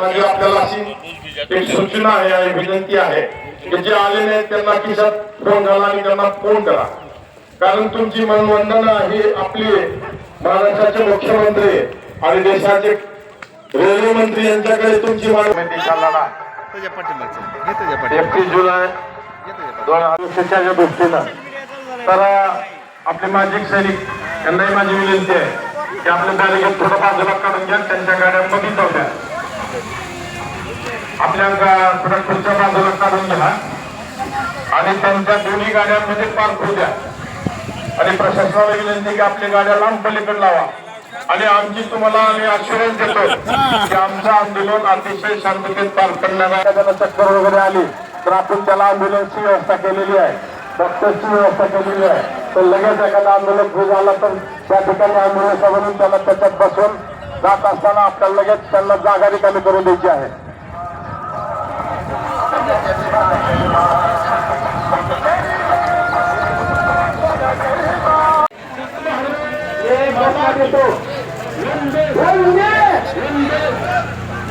माझी आपल्याला अशी एक सूचना आहे आणि विनंती आहे की जे आले नाहीत त्यांना खिशात फोन घाला आणि त्यांना फोन करा. कारण तुमची मनवंदना ही आपली महाराष्ट्राचे मुख्यमंत्री आणि देशाचे रेल्वे मंत्री यांच्याकडे तुमची मागणी एकतीस जुलै दोन हजार दृष्टीनं तर आपले माजी सैनिक यांनाही माझी विनंती आहे की आपल्या बॅरिगेट थोडं बाजूला काढून घ्या त्यांच्या जाऊ द्या आपल्या गा- थोड्या खुर्च्या बाजूला काढून घ्या. आणि त्यांच्या दोन्ही गाड्यांमध्ये पार्क होऊ द्या. आणि प्रशासनाला विनंती की आपल्या गाड्या लांब पलीकडे लावा. आणि आमची तुम्हाला आम्ही आश्वासन देतो की आमचं आंदोलन अतिशय शांततेत पार पडणार चक्कर वगैरे आली तर आपण त्याला अँब्युलन्सची व्यवस्था केलेली आहे. डॉक्टरची व्यवस्था केलेली आहे. तर लगेच एखादा आंदोलन सुरू झाला तर त्या ठिकाणी अँब्युलन्स बनवून त्याला त्याच्यात बसून जात असताना आपल्याला लगेच त्यांना जागा रिकामी करून द्यायची आहे.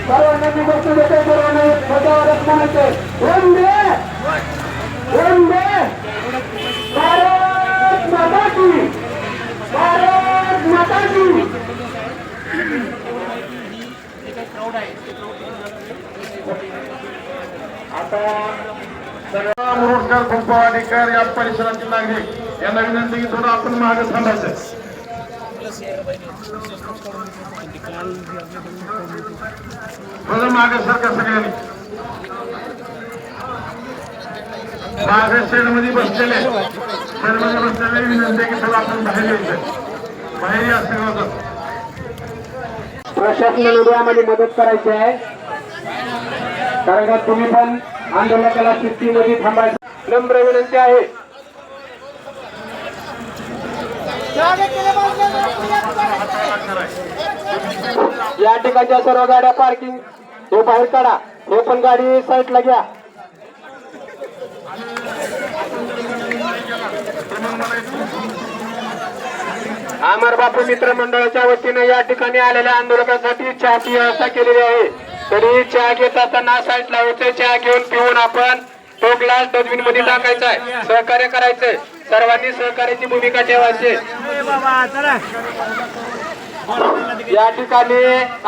सर्वांना मी गोष्ट सर्वांना स्वतःवरच म्हणायचं वंदे वंदे भारत माता की भारत माता की मुरुडकर कुंपवाडीकर या परिसरातील नागरिक यांना विनंती की थोडं आपण मागे थांबायचं. मागे सारखं सगळ्यांनी. मागे शेडमध्ये बसलेले शेडमध्ये बसलेले विनंती की थोडं आपण बाहेर यायचं. बाहेर या सगळं प्रशासनाने आम्हाला मदत करायची आहे. कारण का तुम्ही पण आंदोलकाला शिस्तीमध्ये थांबायचं. नम्र विनंती आहे. या ठिकाणच्या सर्व गाड्या पार्किंग. हे बाहेर काढा. हे पण गाडी साईडला घ्या. अमर बापू मित्र मंडळाच्या वतीने या ठिकाणी आलेल्या आंदोलकांसाठी चहाची व्यवस्था केलेली आहे. तरी चहा घेत असताना साईडला होते चहा घेऊन पिऊन आपण तो ग्लास डस्टबिनमध्ये टाकायचा आहे. सहकार्य करायचंय. सर्वांनी सहकार्याची भूमिका ठेवायची. या ठिकाणी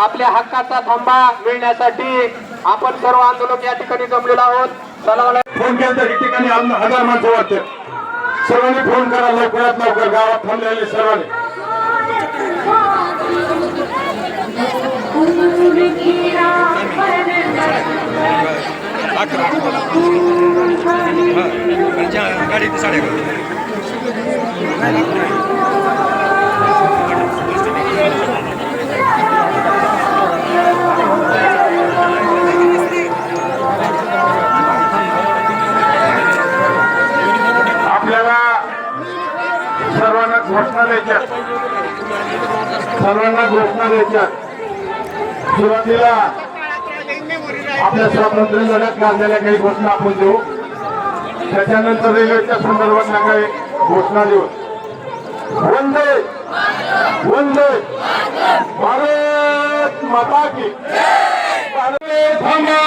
आपल्या हक्काचा थांबा मिळण्यासाठी आपण सर्व आंदोलक या ठिकाणी जमलेलो आहोत. चला फोन केला तर ठिकाणी हजार माणसं वाटते. सर्वांनी फोन करा लवकरात लवकर गावात थांबलेले सर्वांनी. गाडी साड्या आपल्याला सर्वांना घोषणा द्यायच्या सर्वांना घोषणा द्यायच्या सुरुवातीला आपल्या स्वातंत्र्य लढ्यात गाजलेल्या काही घोषणा आपण देऊ. त्याच्यानंतर रेल्वेच्या संदर्भात काही घोषणा देऊ. वंदे! वंदे! भारत माता की थांबा!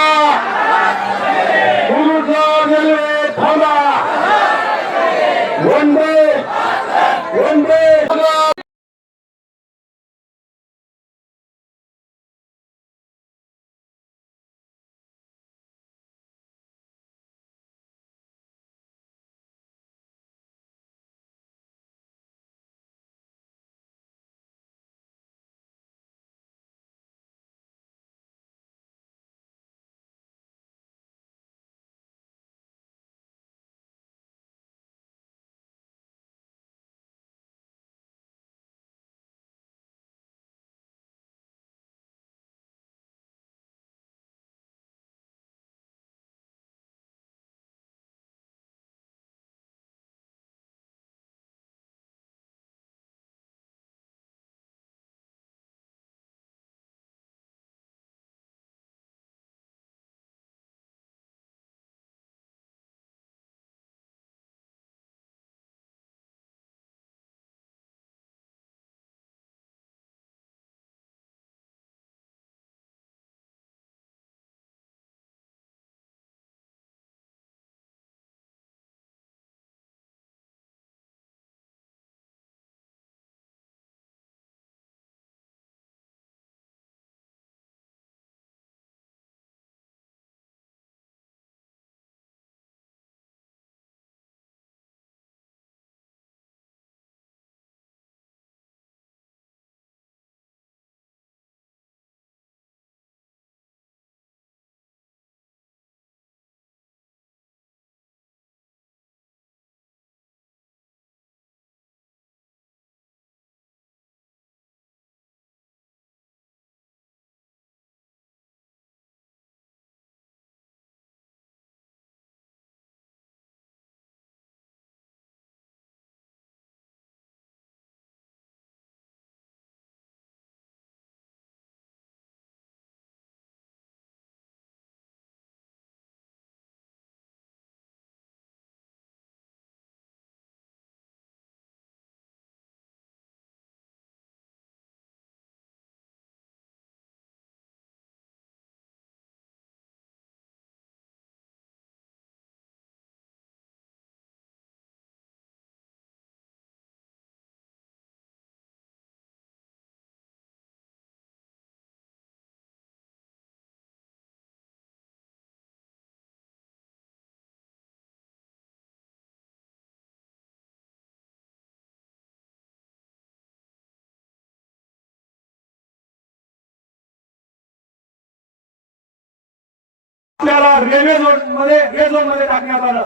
आपल्याला रेल्वे झोनमध्ये रेड झोनमध्ये टाकण्यात आलं.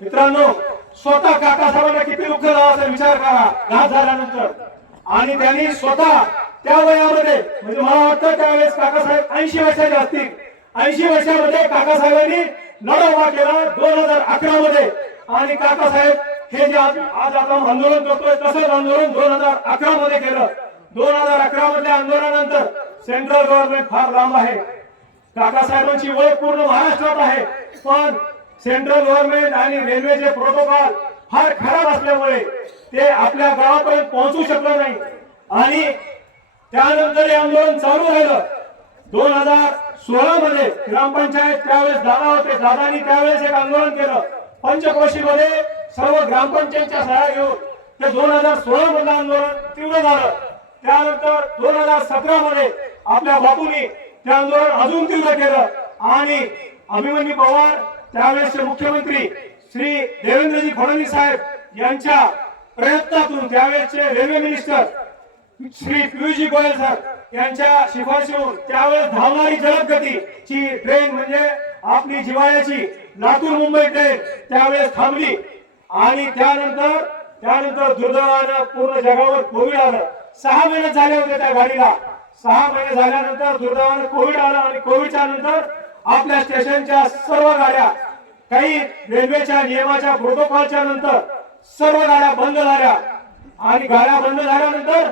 मित्रांनो स्वतः काकासाहेबांना किती दुःख झालं असा विचार करा. घात झाल्यानंतर. आणि त्यांनी स्वतः त्या वयामध्ये म्हणजे मला वाटतं त्यावेळेस काकासाहेब ऐंशी वर्षाचे असतील. ऐंशी वर्षामध्ये काकासाहेबांनी लढा उभा केला दोन हजार अकरा मध्ये आणि काकासाहेब हे जे आज आज आपण आंदोलन करतोय तसंच आंदोलन दोन हजार अकरा मध्ये केलं. दोन हजार अकरा मधल्या आंदोलनानंतर सेंट्रल गव्हर्नमेंट फार लांब आहे. काकासाहेबांची ओळख पूर्ण महाराष्ट्रात आहे. पण सेंट्रल गव्हर्नमेंट आणि रेल्वेचे प्रोटोकॉल फार खराब असल्यामुळे ते आपल्या गावापर्यंत पोहोचू शकलं नाही. आणि त्यानंतर हे आंदोलन चालू राहिलं. दोन हजार सोळा मध्ये ग्रामपंचायत त्यावेळेस दादा होते. दादानी त्यावेळेस एक आंदोलन केलं. पंचक्रोशी मध्ये सर्व ग्रामपंचायतच्या सहाय्या घेऊन ते दोन हजार सोळा मधलं आंदोलन तीव्र झालं. त्यानंतर दोन हजार सतरा मध्ये आपल्या बापूंनी ते आंदोलन अजून तीव्र केलं. आणि अभिमन्यू पवार त्यावेळेसचे मुख्यमंत्री श्री देवेंद्रजी फडणवीस साहेब यांच्या प्रयत्नातून त्यावेळेसचे railway minister Shri Piyushji Goyal sir यांच्या शिफारशीवरून त्यावेळेस धावणारी जलद गतीची ट्रेन म्हणजे आपली जिवाळ्याची लातूर मुंबई ट्रेन त्यावेळेस थांबली. आणि त्यानंतर त्यानंतर दुर्दैवानं पूर्ण जगावर कोविड आलं. सहा महिने झाले होते त्या गाडीला. सहा महिने झाल्यानंतर दुर्दैवाने कोविड आला आणि कोविडच्या नंतर आपल्या स्टेशनच्या सर्व गाड्या काही रेल्वेच्या नियमाच्या प्रोटोकॉलच्या नंतर सर्व गाड्या बंद झाल्या. आणि गाड्या बंद झाल्यानंतर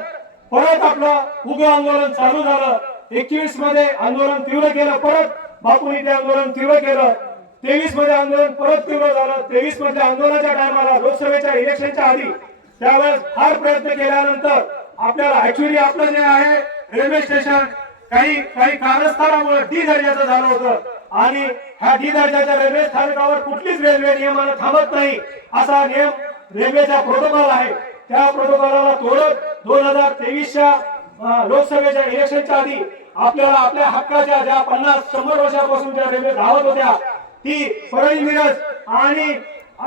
परत आपलं उग्र आंदोलन चालू झालं. एकवीसमध्ये आंदोलन तीव्र केलं परत बापूंनी ते आंदोलन तीव्र केलं. तेवीसमध्ये आंदोलन परत तीव्र झालं. तेवीस मधल्या आंदोलनाच्या टायमाला लोकसभेच्या इलेक्शनच्या आधी त्यावेळेस फार प्रयत्न केल्यानंतर आपल्याला ऍक्च्युली आपलं जे आहे रेल्वे स्टेशन काही काही कारस्थानामुळे डी दर्जाचं झालं होतं. आणि ह्या डी दर्जाच्या रेल्वे स्थानकावर कुठलीच रेल्वे नियमाला थांबत नाही असा नियम रेल्वेचा प्रोटोकॉल आहे. त्या प्रोटोकॉलला तोडत दोन हजार तेवीसच्या लोकसभेच्या इलेक्शनच्या आधी आपल्याला आपल्या हक्काच्या ज्या पन्नास शंभर वर्षापासून ज्या रेल्वे धावत होत्या ती परळी मिरज आणि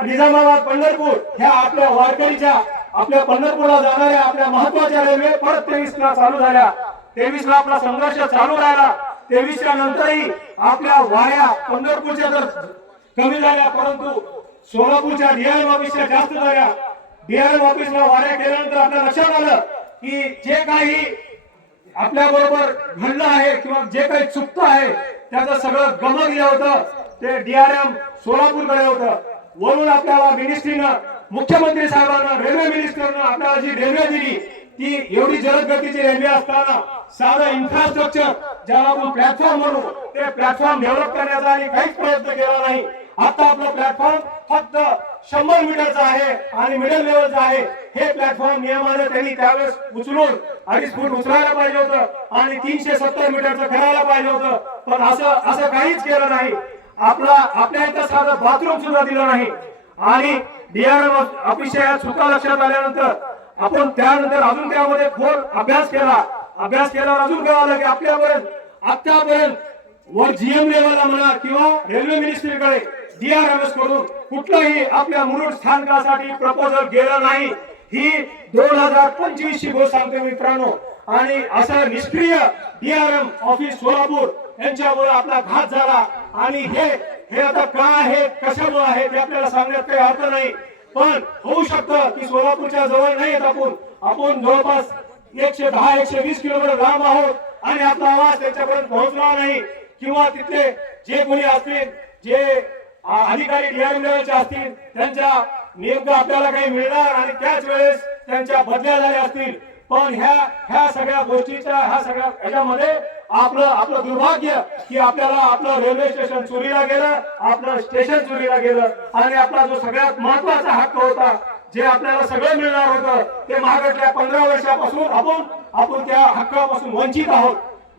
निजामाबाद पंढरपूर ह्या आपल्या वारकरीच्या आपल्या पंढरपूरला जाणाऱ्या आपल्या महत्त्वाच्या रेल्वे परत तेवीस चालू झाल्या. तेवीस ला आपला संघर्ष चालू राहिला. तेवीसच्या नंतरही आपल्या वाया पंढरपूरच्या तर कमी झाल्या परंतु सोलापूरच्या डीआय ऑफिसच्या जास्त झाल्या. डीआय ऑफिसला वाऱ्या केल्यानंतर आपल्या लक्षात आलं की जे काही आपल्या बरोबर घडलं आहे किंवा जे काही चुकतं आहे त्याचं सगळं गमक जे होतं. ते डीआरएम सोलापूरकडे होतं. वरून आपल्याला मिनिस्ट्रीनं मुख्यमंत्री साहेबांना रेल्वे मिनिस्टरनं आपल्याला जी रेल्वे दिली ती एवढी जलद गतीची रेल्वे असताना साधं इन्फ्रास्ट्रक्चर ज्याला आपण प्लॅटफॉर्म म्हणू ते प्लॅटफॉर्म डेव्हलप करण्याचा आणि काहीच प्रयत्न केला नाही. आता आपलं प्लॅटफॉर्म फक्त शंभर मीटरचा आहे आणि मिडल लेवलचा आहे. हे प्लॅटफॉर्म नियमाने त्यांनी त्यावेळेस उचलून अडीच फूट उचलायला पाहिजे होतं आणि तीनशे सत्तर मीटरचं करायला पाहिजे होतं. पण असं असं काहीच केलं नाही. आपला आपल्या इथं साधं बाथरूम सुद्धा दिलं नाही. आणि डीआरएम अतिशय चुका लक्षात आल्यानंतर आपण त्यानंतर अजून त्यामध्ये खोल अभ्यास केला. अभ्यास केल्यावर अजून कळालं की आपल्यापर्यंत आतापर्यंत वर जीएम लेवलला म्हणा किंवा रेल्वे मिनिस्ट्रीकडे डीआरएमएसकडून कुठलंही आपल्या मुरुड स्थानकासाठी प्रपोजल गेलं नाही. ही दोन हजार पंचवीस ची गोष्ट सांगतो मित्रांनो. आणि असं निष्क्रिय डीआरएम ऑफिस सोलापूर यांच्यामुळे आपला घात झाला. आणि हे हे आता का आहे कशामुळे आहे ते आपल्याला सांगण्यात काही अर्थ नाही. पण होऊ शकतं की सोलापूरच्या जवळ नाही येत आपण. आपण जवळपास एकशे दहा एकशे वीस किलोमीटर लांब आहोत आणि आपला आवाज त्यांच्यापर्यंत पोहोचला नाही. किंवा तिथले जे कोणी असतील जे अधिकारी डीआरएम लेवलचे असतील त्यांच्या नेमकं आपल्याला काही मिळणार आणि त्याच वेळेस त्यांच्या बदल्या झाल्या असतील. पण ह्या ह्या सगळ्या गोष्टीच्या ह्या सगळ्या ह्याच्यामध्ये आपलं आपलं दुर्भाग्य की आपल्याला आपलं रेल्वे स्टेशन चोरीला गेलं आपलं स्टेशन चोरीला गेलं आणि आपला जो सगळ्यात महत्त्वाचा हक्क होता जे आपल्याला सगळं मिळणार होतं ते महागडल्या पंधरा वर्षापासून आपण आपण त्या हक्कापासून वंचित आहोत.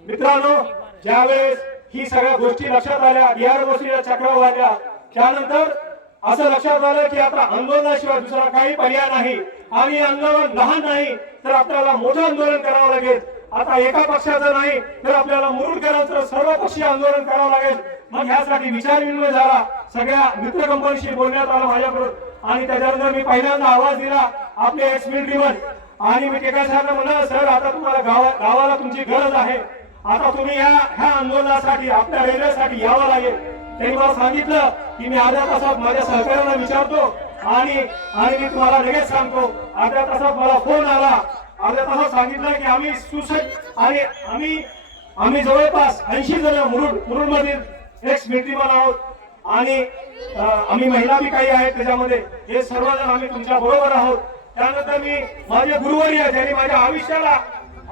मित्रांनो ज्यावेळेस ही सगळ्या गोष्टी लक्षात आल्या बिहार गोष्टीला चक्र लागल्या त्यानंतर असं लक्षात आलं की आता आंदोलनाशिवाय दुसरा काही पर्याय नाही. आणि आंदोलन लहान नाही तर आपल्याला मोठं आंदोलन करावं लागेल. आता एका पक्षाचं नाही तर आपल्याला मुरुडकरांचं सर्व पक्षीय आंदोलन करावं लागेल. मग ह्यासाठी विचार विनिमय झाला. सगळ्या मित्र कंपनीशी बोलण्यात आलं माझ्याकडून आणि त्याच्यानंतर मी पहिल्यांदा आवाज दिला आपल्या एक्स मिलिटरीवर आणि मी टेका साहेबांना म्हणलं सर आता तुम्हाला गावा गावाला तुमची गरज आहे. आता तुम्ही या ह्या आंदोलनासाठी आपल्या रेल्वेसाठी यावं लागेल. त्यांनी मला सांगितलं की मी अर्ध्या तासात माझ्या सहकार्यांना विचारतो आणि आणि मी तुम्हाला लगेच सांगतो. अर्ध्या तासात मला फोन आला. अर्ध्या तासात सांगितलं की आम्ही सुसज्ज आणि आम्ही आम्ही जवळपास ऐंशी जण मुरुड मुरुडमधील एक्स मिलिटरीमॅन आहोत. आणि आम्ही महिला बी काही आहेत त्याच्यामध्ये. हे सर्वजण आम्ही तुमच्या बरोबर आहोत. त्यानंतर मी माझे गुरुवर्य ज्यांनी माझ्या आयुष्याला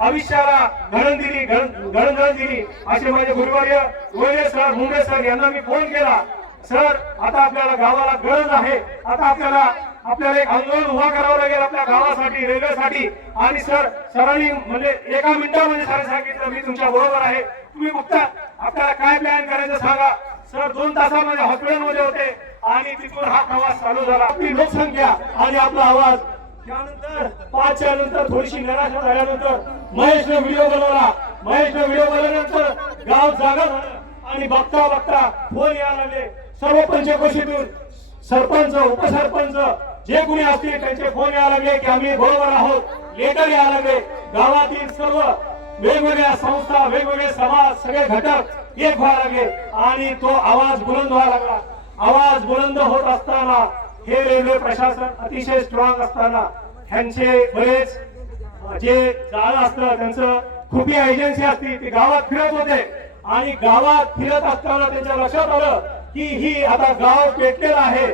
आयुष्याला घडण दिली घडण घडण दिली. असे माझे गुरुवर्य गोयले सर मुंडे सर यांना मी फोन केला. सर आता आपल्याला गावाला गरज आहे. आता आपल्याला आपल्याला एक आंदोलन उभा करावं लागेल आपल्या गावासाठी रेल्वेसाठी. आणि सर सरांनी म्हणजे एका मिनिटामध्ये सर सांगितलं मी तुमच्या बरोबर आहे. तुम्ही फक्त आपल्याला काय प्लॅन करायचं सांगा. सर दोन तासामध्ये हॉस्पिटलमध्ये होते आणि तिथून हा प्रवास चालू झाला. आपली लोकसंख्या आणि आपला आवाज. त्यानंतर पाचच्या नंतर थोडीशी निराशा झाल्यानंतर महेशने व्हिडिओ बनवला. महेशने व्हिडिओ बनवल्यानंतर गाव जागा झालं आणि बघता बघता फोन यायला लागले. सर्व पंचकोशीतून सरपंच उपसरपंच जे कुणी असतील त्यांचे फोन यायला लागले की आम्ही बरोबर आहोत. लेटर यायला लागले. गावातील सर्व वेगवेगळ्या संस्था वेगवेगळे समाज सगळे घटक एक व्हायला लागले. आणि तो आवाज बुलंद व्हायला लागला. आवाज बुलंद होत असताना हे रेल्वे प्रशासन अतिशय स्ट्रॉंग असताना ह्यांचे बरेच जे जाळं असतं त्यांचं खुपी एजन्सी असती ती गावात फिरत होते. आणि गावात फिरत असताना त्यांच्या लक्षात आलं की ही आता गाव पेटलेलं आहे.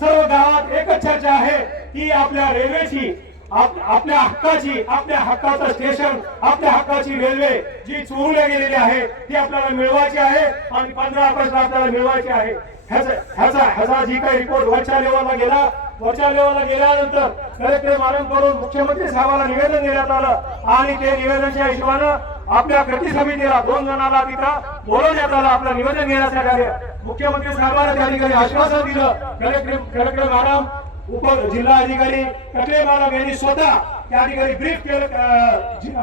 सर्व गावात एकच चर्चा आहे की आपल्या रेल्वेची आपल्या हक्काची आपल्या हक्काचं स्टेशन आपल्या हक्काची रेल्वे जी चोरल्या गेलेली आहे ती आपल्याला मिळवायची आहे आणि पंधरा ऑगस्ट आपल्याला मिळवायची आहे. ह्याचा ह्याचा जी काही रिपोर्ट वरच्या लेवलला गेला वरच्या लेवलला गेल्यानंतर कलेक्टर मारण करून मुख्यमंत्री साहेबांना निवेदन देण्यात आलं आणि ते निवेदनच्या हिशोबानं आपल्या कृती समितीला दोन जणांना तिथं बोलवण्यात आलं आपलं निवेदन घेण्यासाठी मुख्यमंत्री साहेबांना त्या ठिकाणी आश्वासन दिलं. कलेक्टर कलेक्टर मॅडम उप जिल्हा अधिकारी कटले मॅडम यांनी स्वतः त्या ठिकाणी ब्रीफ केलं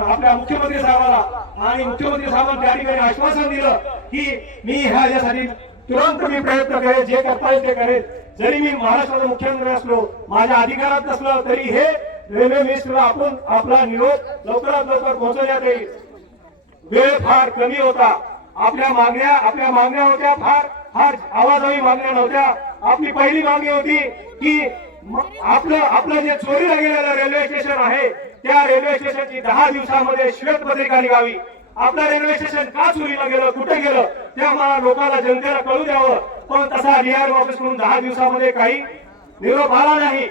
आपल्या मुख्यमंत्री साहेबाला. आणि मुख्यमंत्री साहेबांना त्या ठिकाणी आश्वासन दिलं की मी ह्याच्यासाठी तुरंत मी प्रयत्न करेल जे करता येईल ते करेल जरी मी महाराष्ट्राचा मुख्यमंत्री असलो माझ्या अधिकारात नसलं तरी हे रेल्वे मिनिस्टरला आपण आपला निरोप लवकरात लवकर पोहोचवण्यात येईल. वेळ फार कमी होता. आपल्या मागण्या आपल्या मागण्या होत्या फार. फार आवाजावी मागण्या नव्हत्या. आपली पहिली मागणी होती की आपलं आपलं जे चोरीला गेलेलं रेल्वे स्टेशन आहे त्या रेल्वे स्टेशनची दहा दिवसामध्ये श्वेतपत्रिका निघावी. आपलं रेल्वे स्टेशन का चोरीला गेलं कुठे गेलं ते आम्हाला लोकांना जनतेला कळू द्यावं. पण तसा डीआर ऑफिसकडून दहा दिवसामध्ये काही निरोप आला नाही.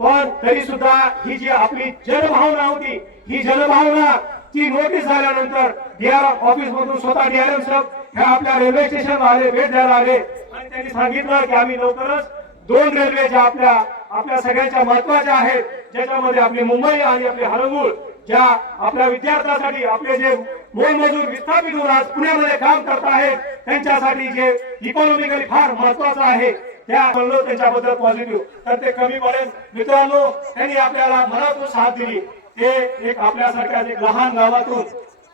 पण तरी सुद्धा ही जी आपली जनभावना होती ही जनभावना ती नोटीस झाल्यानंतर डीआर ऑफिस मधून स्वतः डीआरएम साहेब ह्या आपल्या रेल्वे स्टेशन आले भेट द्यायला आले. आणि त्यांनी सांगितलं की आम्ही लवकरच दोन रेल्वे ज्या आपल्या आपल्या सगळ्यांच्या महत्त्वाच्या आहेत. ज्याच्यामध्ये आपली मुंबई आणि आपली हरंगुळ ज्या आपल्या विद्यार्थ्यांसाठी आपले जे मोलमजूर विस्थापित होऊन आज पुण्यामध्ये काम करत आहेत त्यांच्यासाठी जे इकॉनॉमिकली फार महत्वाचं आहे त्या म्हणलो त्यांच्याबद्दल पॉझिटिव्ह तर ते कमी पडेल. मित्रांनो त्यांनी आपल्याला मनातून साथ दिली. ते एक आपल्यासारख्या एक लहान गावातून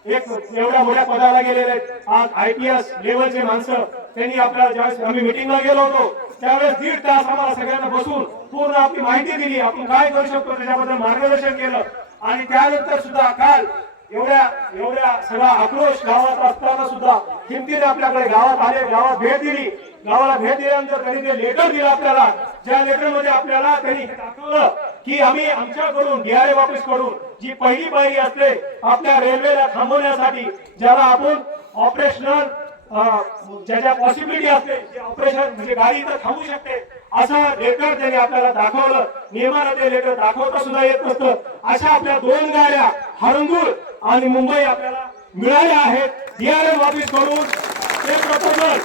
एक एवढ्या मोठ्या पदाला गेलेले आहेत. आज आय पी एस लेवलचे माणसं त्यांनी आपल्याला ज्यावेळेस आम्ही मिटिंगला गेलो होतो त्यावेळेस दीड तास आम्हाला सगळ्यांना बसून पूर्ण आपली माहिती दिली. आपण काय करू शकतो त्याच्याबद्दल मार्गदर्शन केलं. आणि त्यानंतर सुद्धा काल एवढ्या एवढ्या सगळा आक्रोश गावात असताना सुद्धा किमतीने आपल्याकडे गावात आले गावात भेट दिली. गावाला भेट दिल्यानंतर त्यांनी ते लेटर दिलं आपल्याला. ज्या लेटरमध्ये आपल्याला त्यांनी दाखवलं की आम्ही आमच्याकडून डीआरएफ ऑफिसकडून जी पहिली पायरी असते आपल्या रेल्वेला थांबवण्यासाठी ज्याला आपण ऑपरेशनल ज्या ज्या पॉसिबिलिटी असते ऑपरेशन म्हणजे गाडी तर थांबू शकते असं लेटर त्याने आपल्याला दाखवलं. नियमाला ते लेटर दाखवता सुद्धा येत नसतं. अशा आपल्या दोन गाड्या हरंगूळ आणि मुंबई आपल्याला मिळाल्या आहेत. डीआरएम ऑफिस करून ते प्रपोजल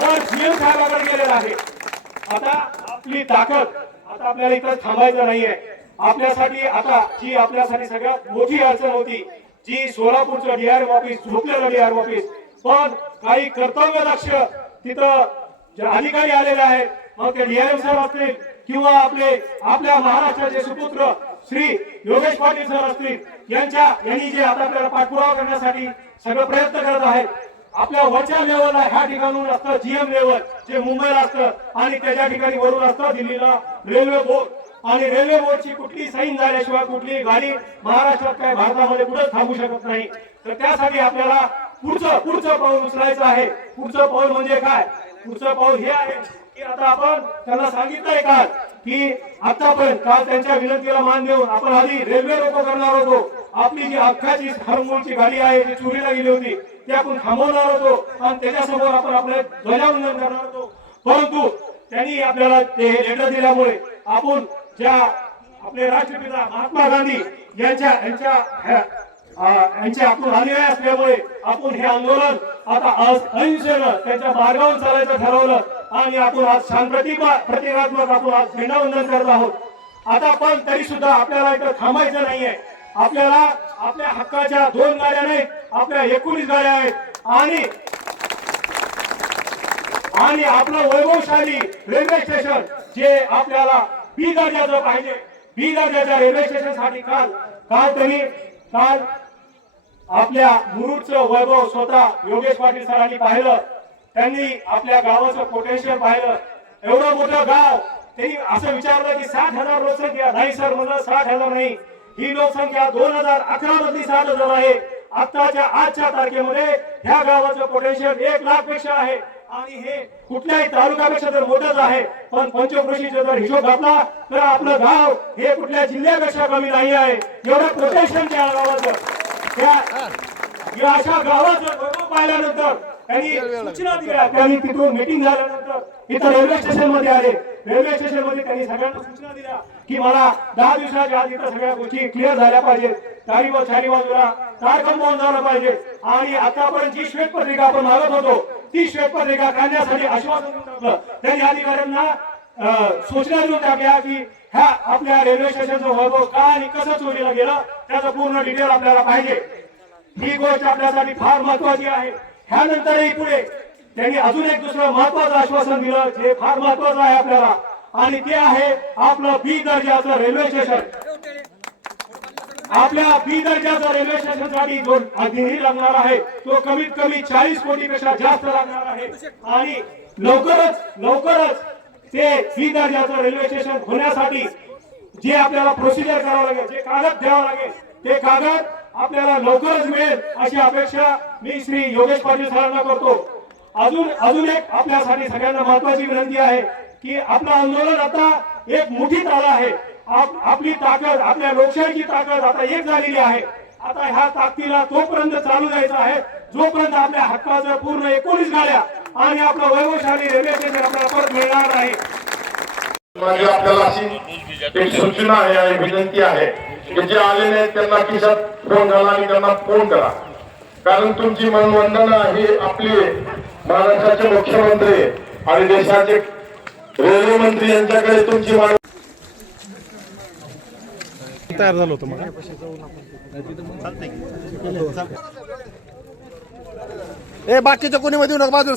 वर सीएम साहेबांकडे गेलेलं आहे. आता आपली ताकद आता आपल्याला इथं थांबायचं नाहीये. आपल्यासाठी आता जी आपल्यासाठी सगळ्यात मोठी अडचण होती जी सोलापूरचं डीआरएम ऑफिस झोपलेलं डीआरएम ऑफिस पण काही कर्तव्य लक्ष तिथं जे अधिकारी आलेले आहेत मग ते डीआरएम सर असतील किंवा आपले आपल्या महाराष्ट्राचे सुपुत्र श्री योगेश पाटील सर असतील यांच्या यांनी जे आता आपल्याला पाठपुरावा करण्यासाठी सगळं प्रयत्न करत आहेत. आपल्या वरच्या लेवलला ह्या ठिकाणून असतं जीएम लेवल जे मुंबईला असतं आणि त्याच्या ठिकाणी वरून असतं दिल्लीला रेल्वे बोर्ड आणि रेल्वे बोर्डची कुठली साईन झाल्याशिवाय कुठली गाडी महाराष्ट्रात काय भारतामध्ये कुठं थांबू शकत नाही. तर त्यासाठी आपल्याला पुढचं पुढचं पाऊल उचलायचं आहे. पुढचं पाऊल म्हणजे काय? पुढचं पाऊल हे आहे की आता आपण त्यांना सांगितलंय का की आतापर्यंत काल त्यांच्या विनंतीला मान देऊन आपण आधी रेल्वे रोको करणार होतो. आपली जी अख्खाची हरमोलची गाडी आहे जी चोरीला गेली होती ती आपण थांबवणार होतो आणि त्याच्यासमोर आपण आपले ध्वजावंदन करणार होतो. परंतु त्यांनी आपल्याला ते लेटर दिल्यामुळे आपण ज्या आपले राष्ट्रपिता महात्मा गांधी यांच्या यांच्या ह्या- यांची आपण अनुयायी असल्यामुळे आपण हे आंदोलन आता आज अहिंसेनं त्यांच्या मार्गावर चालायचं ठरवलं आणि आपण आज छान प्रतिभा प्रतिकात्मक आपण आज झेंडावंदन करत आहोत. आता पण तरी सुद्धा आपल्याला इथं थांबायचं नाहीये. आपल्याला आपल्या हक्काच्या दोन गाड्या नाहीत आपल्या एकोणीस गाड्या आहेत. आणि आणि आपलं वैभवशाली रेल्वे स्टेशन जे आपल्याला बी दर्जाचं पाहिजे. बी दर्जाच्या रेल्वे स्टेशनसाठी काल काल त्यांनी काल आपल्या मुरुडचं वैभव स्वतः योगेश पाटील सरांनी पाहिलं. त्यांनी आपल्या गावाचं पोटेन्शियल पाहिलं. एवढं मोठं गाव त्यांनी असं विचारलं की साठ हजार लोकसंख्या नाही सर म्हणलं साठ हजार नाही. ही लोकसंख्या दोन हजार अकरा मधली साठ हजार आहे. आताच्या आजच्या तारखेमध्ये ह्या गावाचं पोटेन्शियल एक लाखपेक्षा आहे. आणि हे कुठल्याही तालुक्यापेक्षा तर मोठंच आहे. पण पंचकृषीचा जर हिशोब घातला तर आपलं गाव हे कुठल्या जिल्ह्यापेक्षा कमी नाही आहे. एवढं प्रोटेक्शन त्या गावाचं. त्या या अशा गावाचं वैभव पाहिल्यानंतर त्यांनी सूचना दिल्या. त्यांनी तिथून मिटिंग झाल्यानंतर इथं रेल्वे स्टेशनमध्ये आले. रेल्वे स्टेशनमध्ये त्यांनी सगळ्यांना सूचना दिल्या की मला दहा दिवसाच्या आधी इथं सगळ्या गोष्टी क्लिअर झाल्या पाहिजेत. चारी चारी बाजूला तार कंपाऊंड झालं पाहिजे आणि आतापर्यंत जी श्वेतपत्रिका आपण मागत होतो. ती श्वेतपत्रिका काढण्यासाठी आश्वासन टाकलं त्यांनी अधिकाऱ्यांना सूचना देऊन टाकल्या की ह्या आपल्या रेल्वे स्टेशनचं वैभव का आणि कसं चोरीला गेलं त्याचं पूर्ण डिटेल आपल्याला पाहिजे. ही गोष्ट आपल्यासाठी फार महत्वाची आहे. ह्यानंतरही पुढे त्यांनी अजून एक दुसरं महत्वाचं आश्वासन दिलं जे फार महत्वाचं आहे आपल्याला. आणि ते आहे आपलं बी दर्जाचं रेल्वे स्टेशन आपल्या बीदरच्या जो रेल्वे स्टेशनसाठी जो निधी लागणार आहे तो कमीत कमी चाळीस कोटी पेक्षा जास्त लागणार आहे. आणि लवकरच लवकरच ते बीदर्जाचं रेल्वे स्टेशन होण्यासाठी जे आपल्याला प्रोसिजर करावं लागेल जे कागद द्यावं लागेल ते कागद आपल्याला लवकरच मिळेल अशी अपेक्षा मी श्री योगेश पाटील सरांना करतो. अजून अजून एक आपल्यासाठी सगळ्यांना महत्वाची विनंती आहे की आपलं आंदोलन आता एक मुठीत आलं आहे. आपली ताकद आपल्या लोकशाहीची ताकद आता एक झालेली आहे. आता ह्या ताकदीला तोपर्यंत चालू जायचं आहे. जोपर्यंत आपल्या हक्काचं पूर्ण एकोणीस गाड्या आणि आपलं वैभवशाली रेल्वे स्टेशन आपल्याला परत मिळणार नाही. म्हणजे आपल्याला अशी एक सूचना आहे आणि विनंती आहे की जे आलेले आहेत त्यांना खिशात फोन घाला आणि त्यांना फोन करा. कारण तुमची मनवंदना ही आपली महाराष्ट्राचे मुख्यमंत्री आणि देशाचे रेल्वे मंत्री यांच्याकडे तुमची मान तयार झालं होतं मग. ए बाकीच्या कोणी मध्ये येऊ नका बाजूला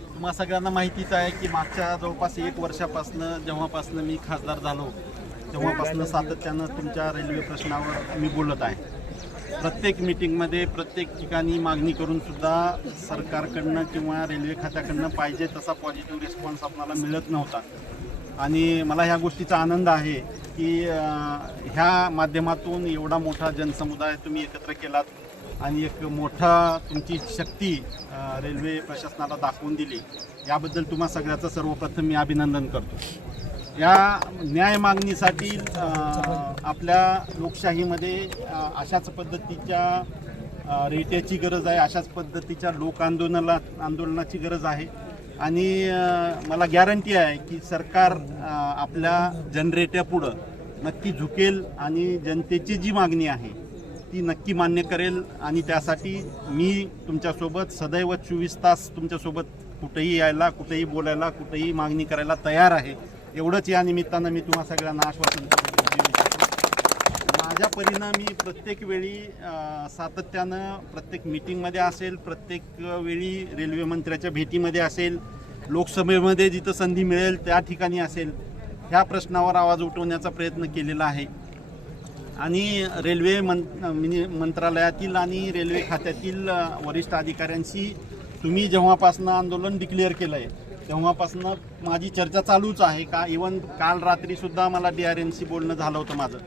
तुम्हा सगळ्यांना माहितीच आहे की मागच्या जवळपास एक वर्षापासनं जेव्हापासनं मी खासदार झालो तेव्हापासनं सातत्यानं तुमच्या रेल्वे प्रश्नावर मी बोलत आहे. प्रत्येक मिटिंगमध्ये प्रत्येक ठिकाणी मागणी करून सुद्धा सरकारकडनं किंवा रेल्वे खात्याकडनं पाहिजे तसा पॉझिटिव्ह रिस्पॉन्स आपल्याला मिळत नव्हता. आणि मला ह्या गोष्टीचा आनंद आहे की ह्या माध्यमातून एवढा मोठा जनसमुदाय तुम्ही एकत्र केलात. आणि एक मोठा तुमची शक्ती रेल्वे प्रशासनाला दाखवून दिली. याबद्दल तुम्हा सगळ्याचं सर्वप्रथम मी अभिनंदन करतो. या न्याय मागणीसाठी आपल्या लोकशाहीमध्ये अशाच पद्धतीच्या रेट्याची गरज आहे अशाच पद्धतीच्या लोक आंदोलनाला आंदोलनाची गरज आहे. आणि मला गॅरंटी आहे की सरकार आपल्या जनरेट्या पुढं नक्की झुकेल आणि जनतेची जी मागणी आहे ती नक्की मान्य करेल आणि त्यासाठी मी तुमच्यासोबत सदैव चोवीस तास तुमच्यासोबत कुठेही यायला कुठेही बोलायला कुठेही मागणी करायला तयार आहे. एवढंच या निमित्तानं मी तुम्हा सगळ्यांना आश्वासन माझ्या परीनं मी प्रत्येक वेळी सातत्यानं प्रत्येक मीटिंगमध्ये असेल प्रत्येक वेळी रेल्वे मंत्र्याच्या भेटीमध्ये असेल लोकसभेमध्ये जिथं संधी मिळेल त्या ठिकाणी असेल ह्या प्रश्नावर आवाज उठवण्याचा प्रयत्न केलेला आहे. आणि रेल्वे मं मिनि- म्हणजे मंत्रालयातील आणि रेल्वे खात्यातील वरिष्ठ अधिकाऱ्यांशी तुम्ही जेव्हापासनं आंदोलन डिक्लेअर केलं आहे तेव्हापासनं माझी चर्चा चालूच आहे का? इवन काल रात्रीसुद्धा मला डी आर एमशी बोलणं झालं होतं माझं.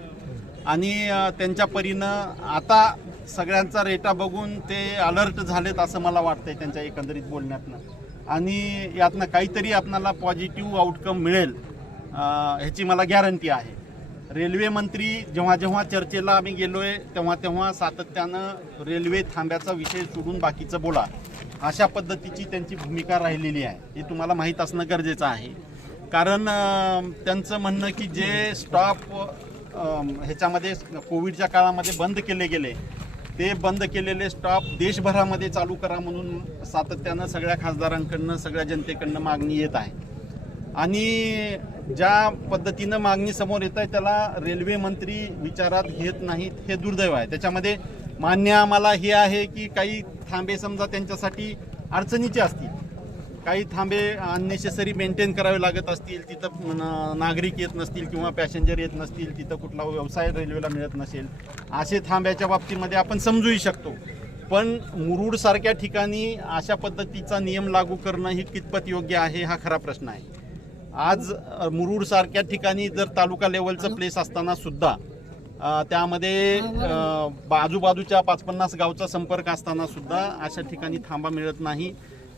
आणि त्यांच्या परीनं आता सगळ्यांचा रेटा बघून ते अलर्ट झालेत असं मला वाटतंय त्यांच्या एकंदरीत बोलण्यातनं. आणि यातनं काहीतरी आपणाला पॉझिटिव्ह आउटकम मिळेल ह्याची मला गॅरंटी आहे. रेल्वे मंत्री जेव्हा जेव्हा चर्चेला आम्ही गेलोय तेव्हा तेव्हा सातत्यानं रेल्वे थांब्याचा विषय सोडून बाकीचं बोला. अशा पद्धतीची त्यांची भूमिका राहिलेली आहे. हे तुम्हाला माहीत असणं गरजेचं आहे. कारण त्यांचं म्हणणं की जे स्टॉप ह्याच्यामध्ये कोविडच्या काळामध्ये बंद केले गेले ते बंद केलेले स्टॉप देशभरामध्ये चालू करा म्हणून सातत्यानं सगळ्या खासदारांकडनं सगळ्या जनतेकडनं मागणी येत आहे. आणि ज्या पद्धतीनं मागणी समोर येत आहे त्याला रेल्वे मंत्री विचारात घेत नाहीत हे दुर्दैव आहे. त्याच्यामध्ये मान्य आम्हाला हे आहे की काही थांबे समजा त्यांच्यासाठी अडचणीचे असतील. काही थांबे अननेसेसरी मेंटेन करावे लागत असतील तिथं न- नागरिक येत नसतील किंवा पॅसेंजर येत नसतील तिथं कुठला व्यवसाय रेल्वेला मिळत नसेल असे थांब्याच्या बाबतीमध्ये आपण समजूही शकतो. पण मुरुडसारख्या ठिकाणी अशा पद्धतीचा नियम लागू करणं ही कितपत योग्य आहे हा खरा प्रश्न आहे. आज मुरुडसारख्या मुरुड सारख्या ठिकाणी जर तालुका लेवलचं प्लेस असताना सुद्धा त्यामध्ये आजूबाजूच्या बाजूबाजूच्या पाच पन्नास गावचा संपर्क असताना सुद्धा अशा ठिकाणी थांबा मिळत नाही.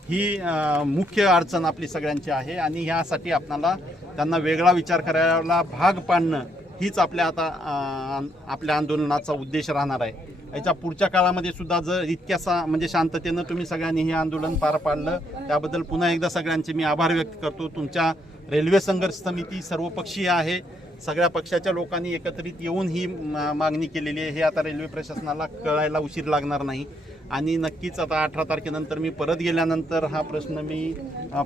ही मुख्य अडचण आपली सगळ्यांची आहे आणि ह्यासाठी आपणाला त्यांना वेगळा विचार करायला भाग पाडणं हीच आपल्या आता आपल्या आंदोलनाचा उद्देश राहणार आहे. याच्या पुढच्या काळामध्ये सुद्धा जर इतक्या सा म्हणजे शांततेनं तुम्ही सगळ्यांनी हे आंदोलन पार पाडलं त्याबद्दल पुन्हा एकदा सगळ्यांचे मी आभार व्यक्त करतो. तुमच्या रेल्वे संघर्ष समिती सर्वपक्षीय आहे. सगळ्या पक्षाच्या लोकांनी एकत्रित येऊन ही मागणी केलेली आहे. हे आता रेल्वे प्रशासनाला कळायला उशीर लागणार नाही. आणि नक्कीच आता अठरा तारखेनंतर मी परत गेल्यानंतर हा प्रश्न मी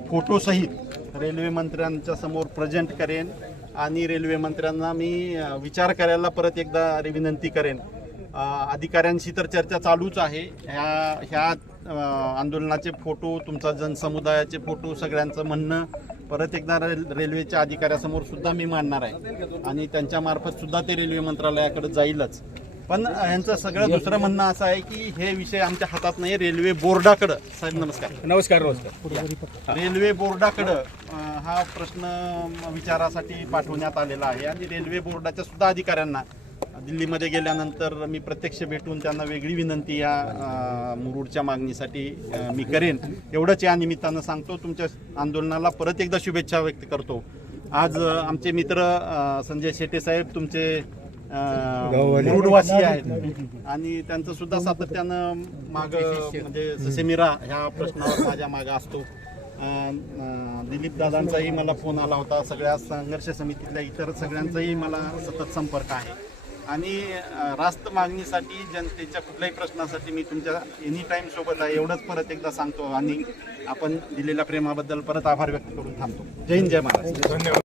फोटोसहित रेल्वे मंत्र्यांच्या समोर प्रेझेंट करेन. आणि रेल्वे मंत्र्यांना मी विचार करायला परत एकदा विनंती करेन. अधिकाऱ्यांशी तर चर्चा चालूच आहे. ह्या ह्या आंदोलनाचे फोटो तुमचा जनसमुदायाचे फोटो सगळ्यांचं म्हणणं परत एकदा रेल रेल्वेच्या अधिकाऱ्यासमोर सुद्धा मी मांडणार आहे. आणि त्यांच्या मार्फत सुद्धा ते रेल्वे मंत्रालयाकडे जाईलच. पण ह्यांचं सगळं दुसरं म्हणणं असं आहे की हे विषय आमच्या हातात नाही रेल्वे बोर्डाकडं. साहेब नमस्कार. नमस्कार नमस्कार. रेल्वे बोर्डाकडं हा प्रश्न विचारासाठी पाठवण्यात आलेला आहे. आणि रेल्वे बोर्डाच्या सुद्धा अधिकाऱ्यांना दिल्लीमध्ये गेल्यानंतर मी प्रत्यक्ष भेटून त्यांना वेगळी विनंती या मुरुडच्या मागणीसाठी मी करेन. एवढंच या निमित्तानं सांगतो तुमच्या आंदोलनाला परत एकदा शुभेच्छा व्यक्त करतो. आज आमचे मित्र संजय शेटे साहेब तुमचे मुरुडवासी आहेत. आणि त्यांचं सुद्धा सातत्यानं माग म्हणजे ससेमिरा ह्या प्रश्नावर माझ्या मागं असतो. दिलीप दादांचाही मला फोन आला होता. सगळ्या संघर्ष समितीतल्या इतर सगळ्यांचाही मला सतत संपर्क आहे. आणि रास्त मागणीसाठी जनतेच्या कुठल्याही प्रश्नासाठी मी तुमच्या एनी टाईम सोबत आहे एवढंच परत एकदा सांगतो आणि आपण दिलेल्या प्रेमाबद्दल परत आभार व्यक्त करून थांबतो. जय हिंद जय महाराज धन्यवाद.